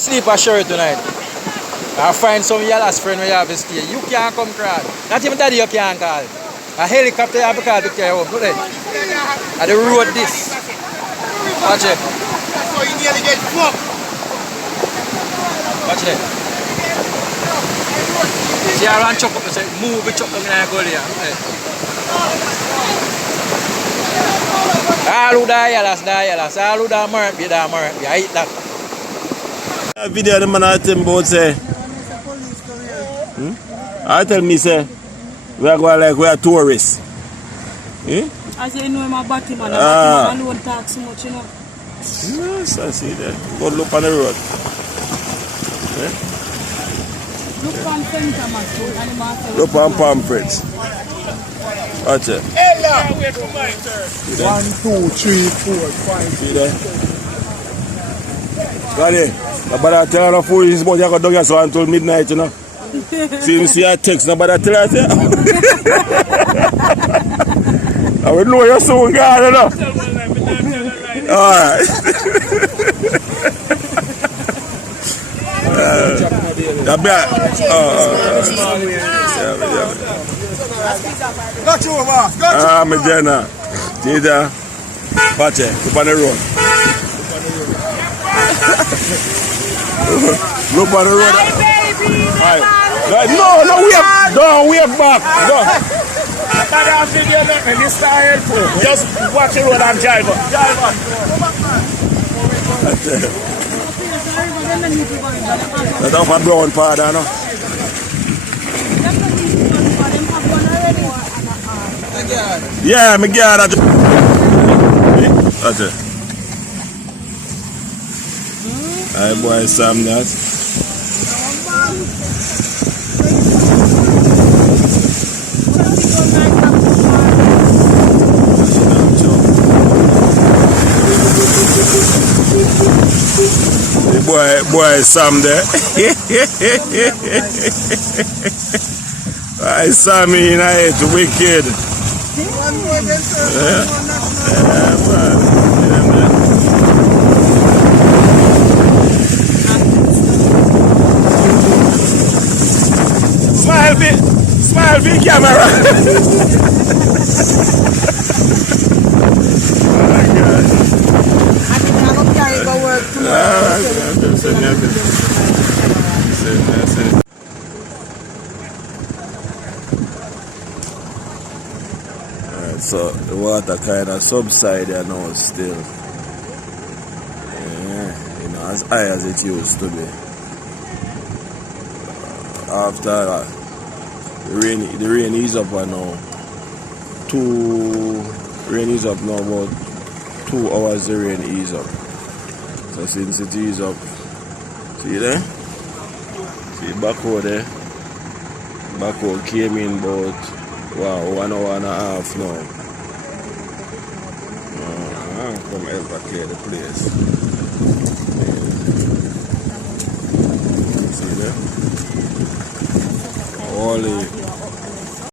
sleep ashore tonight. I find some yallahs friend where you have to stay. You can't come crowd. Not even daddy you can't call. A helicopter you have to call to carry home. Look at it. At the road this. Watch it. That's how you nearly get fucked. Watch it. See I run chop up and say move the chop down in the gully. All who die yallahs. All who die mark be die mark. I eat that. Video the man I tell about say. I tell me say we are going like we are tourists. I say no my body man. I don't talk so much, you know. Yes, I see that. Go look on the road. Look on Fenton, Look on pamphlets. Watch it. 1, 2, 3, 4, 5. See that? Got it. Nobody tell her fool is about you go down here so until midnight, you know. See a text, nobody tell her. I would know you're soon gone, you know. Alright. Got you, boss. Got you. I'm a Jenna. See that? Watch it. Look on the road. Look on the road. Hi, baby. Right. No, we have back. No. I video nothing. This style helpful. Just watch the road and drive up. Drive up. That's off a brown powder, no? Yeah, me get that. That's it. Alright, boy, Sam, that. Boy, Sam there. I Sam in it, wicked. Yeah, man. Smile, big camera. Oh my God. I think I'm going to carry go work tomorrow. So the water kind of subsided now still. Yeah, you know, as high as it used to be. After the rain is up now. Rain is up now about 2 hours the rain is up. So since it is up, see there? See backhoe there? Backhoe came in about 1 hour and a half now. Come help her clear the place. See there? All the